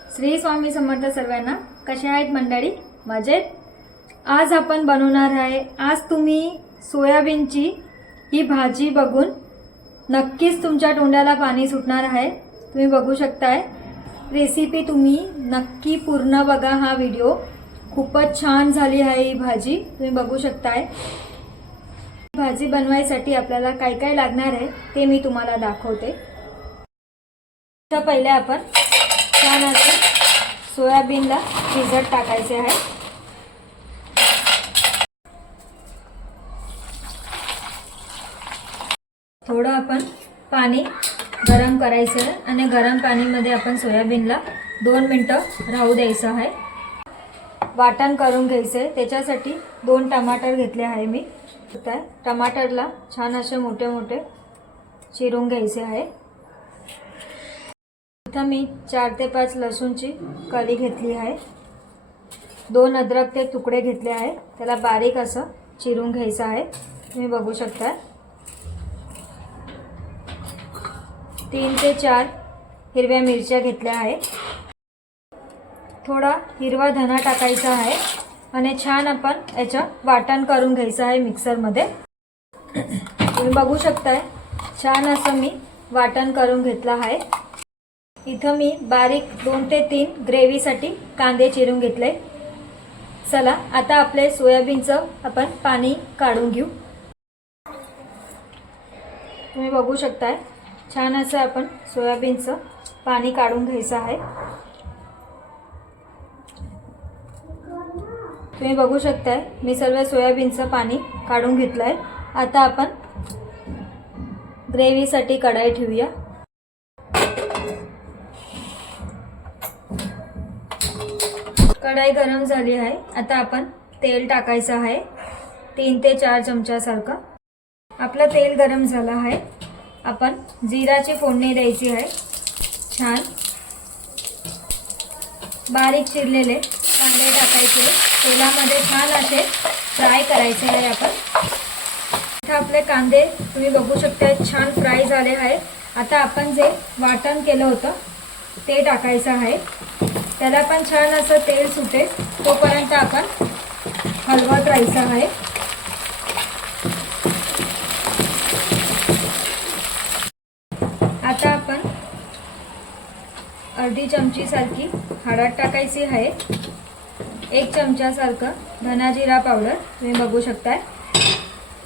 श्री स्वामी समर्थ सर्वांना। कशा आहेत मंडळी? मजेत? आज आपण बनवणार आहे, आज तुम्ही सोयाबीनची ही भाजी बघून नक्कीच तुमच्या तोंडाला पाणी सुटणार आहे। तुम्ही बघू शकताय रेसिपी, तुम्ही नक्की पूर्ण बघा हा व्हिडिओ। खूपच छान झाली आहे ही भाजी, तुम्ही बघू शकताय। भाजी बनवायसाठी आपल्याला काय काय लागणार आहे ते मी तुम्हाला दाखवते। तर पहिले आपण छान असे सोयाबीनला भिजत टाकायचे आहे। थोडं आपण पाणी गरम करायचं आहे आणि गरम पाणीमध्ये आपण सोयाबीनला 2 मिनिटं राहू द्यायचं आहे। वाटण करून घ्यायचं आहे, त्याच्यासाठी 2 टमाटर घेतले आहे मी। टमाटरला छान असे मोठे मोठे चिरून घ्यायचे आहे। इथं मी 4 ते 5 लसूणची कली घेतली आहे। 2 अद्रकचे तुकडे घेतले आहे, त्याला बारीक असं चिरून घ्यायचं आहे। तुम्ही बघू शकता 3 ते 4 हिरव्या मिरच्या घेतल्या आहे। थोडा हिरवा धना टाकायचा आहे आणि छान आपण याचं वाटण करून घ्यायचं आहे मिक्सरमध्ये। तुम्ही बघू शकताय छान असं मी वाटण करून घेतलं आहे। इथं मी बारीक 2 ते 3 ग्रेव्हीसाठी कांदे चिरून घेतले। चला आता आपले सोयाबीनचं आपण पाणी काढून घेऊ। तुम्ही बघू शकताय छान असं आपण सोयाबीनचं पाणी काढून घ्यायचं आहे। तुम्ही बघू शकताय मी सर्व सोयाबीनचं पाणी काढून घेतलंय। आता आपण ग्रेव्हीसाठी कढई ठेवूया। कढई गरम झाली आहे, आता आपण तेल टाकायचं आहे 3 ते 4 चमच्यासारखं। आपलं तेल गरम झालं आहे, आपण जिराची फोडणी द्यायची आहे। छान बारीक चिरलेले कांदे टाकायचे, तेलामध्ये छान असे फ्राय करायचे आहे आपण। आता आपले कांदे तुम्ही बघू शकता छान फ्राय झाले आहे। आता आपण जे वाटण केलं होतं ते टाकायचं आहे, त्याला पण छान असं तेल सुटेल तोपर्यंत आपण हलवत राहायचं आहे। आता आपण अर्धी चमची सारखी हळद टाकायची आहे। 1 चमच्यासारखं धना जिरा पावडर तुम्ही बघू शकताय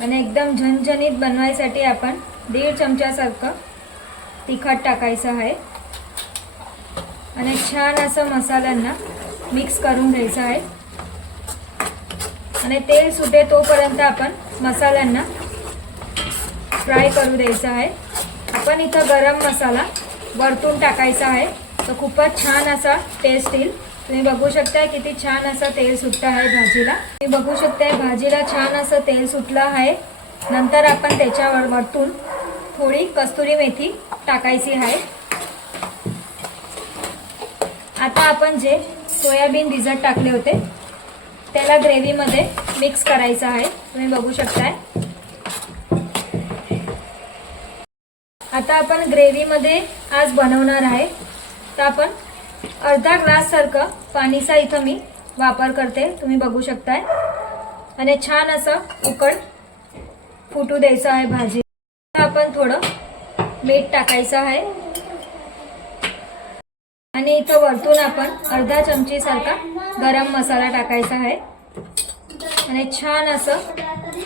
आणि एकदम झणझणीत बनवायसाठी आपण 1.5 चमच्यासारखं तिखट टाकायचं आहे आणि छान असं मसाल्यांना मिक्स करून घ्यायचं आहे आणि तेल सुटे तोपर्यंत आपण मसाल्यांना फ्राय करू द्यायचं आहे। आपण इथं गरम मसाला वरतून टाकायचा आहे, तर खूपच छान असा टेस्ट येईल। तुम्ही बघू शकता किती छान असं तेल सुटतं आहे भाजीला। तुम्ही बघू शकता भाजीला छान असं तेल सुटलं आहे। नंतर आपण त्याच्यावर वरतून थोडी कस्तुरी मेथी टाकायची आहे। आता आपण जे सोयाबीन भिजत टाकले होते त्याला ग्रेव्हीमध्ये मिक्स करायचं आहे, तुम्ही बघू शकताय। आता आपण ग्रेव्हीमध्ये आज बनवणार आहे, तर आपण अर्धा ग्लास सारखं पाणीचा इथं मी वापर करते, तुम्ही बघू शकताय। आणि छान असं उकळ फुटू द्यायचं आहे भाजी। आपण थोडं मीठ टाकायचं आहे आणि इथं वरतून आपण अर्धा चमची सारखा गरम मसाला टाकायचा आहे आणि छान असं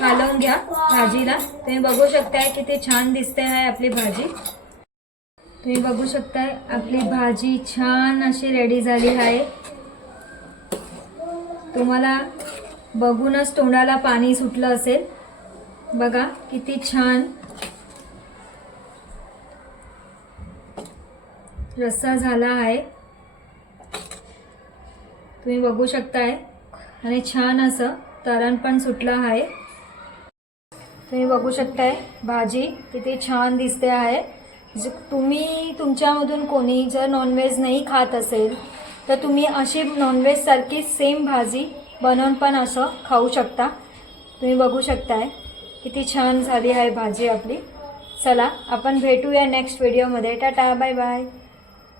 हलवून घ्या भाजीला। तुम्ही बघू शकताय किती छान दिसते आहे आपली भाजी। तुम्ही बघू शकताय आपली भाजी छान अशी रेडी झाली आहे। तुम्हाला बघूनच तोंडाला पाणी सुटलं असेल, बघा किती छान रस्सा झाला आहे, तुम्ही बघू शकताय आणि छान असं तरण पण सुटलं आहे। तुम्ही बघू शकताय भाजी किती छान दिसते आहे। तुम्ही तुमच्यामधून कोणी जर नॉनव्हेज नाही खात असेल तर तुम्ही अशी नॉनव्हेज सारखी सेम भाजी बनवून पण असं खाऊ शकता। तुम्ही बघू शकताय किती छान झाली आहे भाजी आपली। चला आपण भेटूया नेक्स्ट व्हिडिओमध्ये। Tata bye bye.